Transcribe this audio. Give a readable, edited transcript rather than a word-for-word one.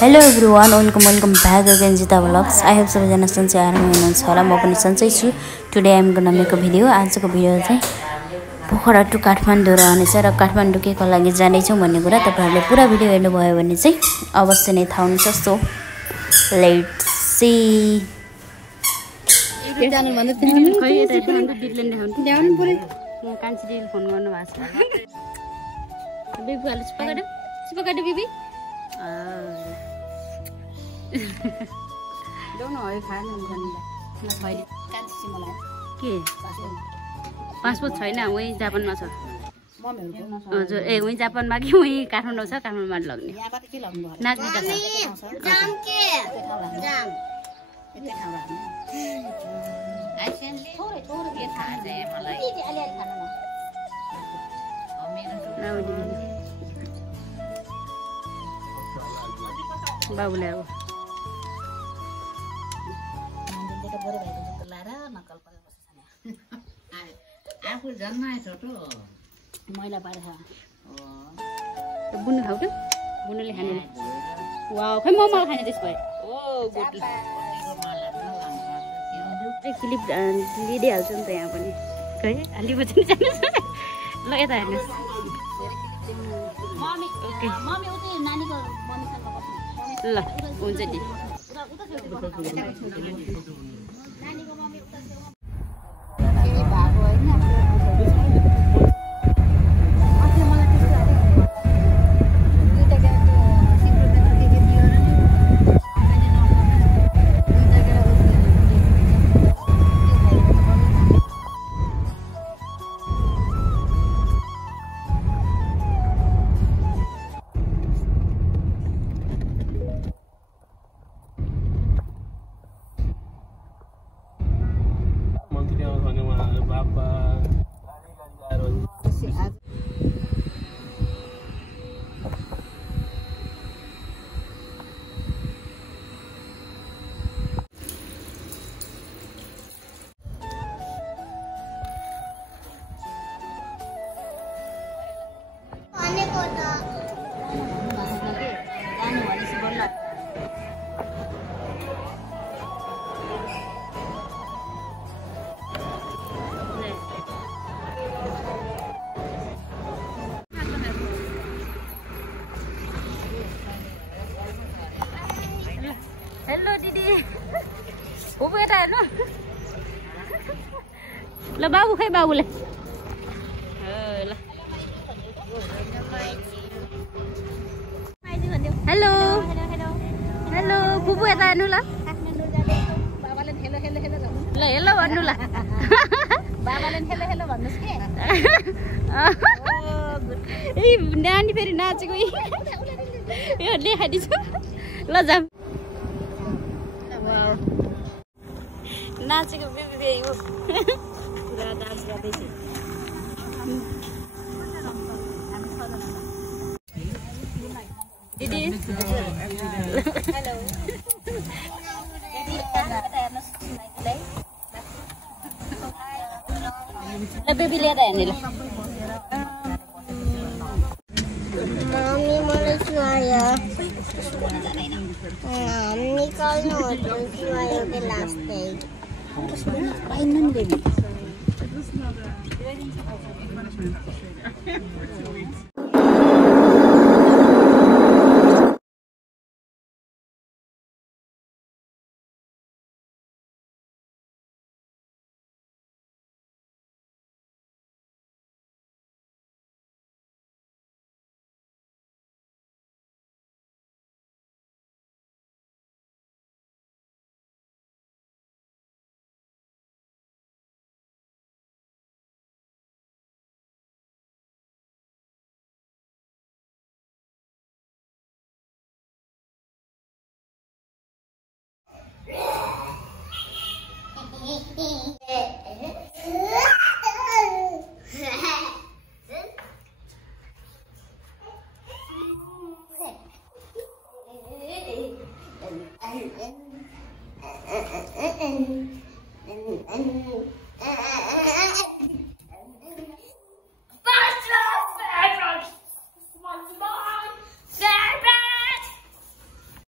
Hello everyone, welcome back again जिता व्लग्स। I hope सबैजना सन्चै आरामै हुनुहुन्छ होला। म पनि सन्चै छु। Today I'm gonna make a video. आजको भिडियो चाहिँ पोखरा टु काठमाडौँ रहनेछ र काठमाडौँ केको लागि जाँदैछौँ भन्ने कुरा तपाईहरुले पुरा भिडियो हेर्नुभयो भने चाहिँ अवश्य नै थाहा हुन्छ। So let's see. जानु भन्दै थियो खै यता हाम्रो दिदीले देखाउनु ल्याउनु पर्यो। कान्छी दिदीले फोन गर्नु भएको छ। बेबी हाल स्पकाडे बेबी दोन हो खानु हुन्छ नि कान्छी मलाई के पासपोर्ट छैन, वही जापानमा छ। हजुर, ए वही जापानमा कि वही काठमाडौँ छ, काठमाडौँमा लग्ने नाच्ने बाबुले अब आफू जन्माएछ त मैला पारेछ बुनु खाऊ त बुनुले खाने वाउ खै मम्माले खाने त्यस भए ओ गुड क्लिप लिइदिइहाल्छु नि त यहाँ पनि खै हालिपछि नि जानु ल यता हेर्नुहोस् ओके ल हुन्छ नि हेलो दिदी बुबु यता हेर्नु ल बाबु खै बाबुले ल हेलो हेलो बुबु यता हेर्नु ल ल हेलो भन्नु ल बाबाले हेलो हेलो भन्नुस् के ए नानी फेरि नाचेको यो देखाइदिन्छु ल जाऊ नाचेको बेबी फेरि हो पुरा डान्स गर्दैछ दिदी हेलो ल बेबी लिएर हेर्ने ल मम्मी मलाई सुहायो निकाल्नु सुहायो के लास्टै पाइन्न नि बेबी